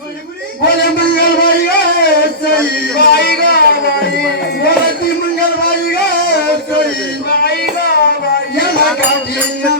Yeah, my God, yeah, my God.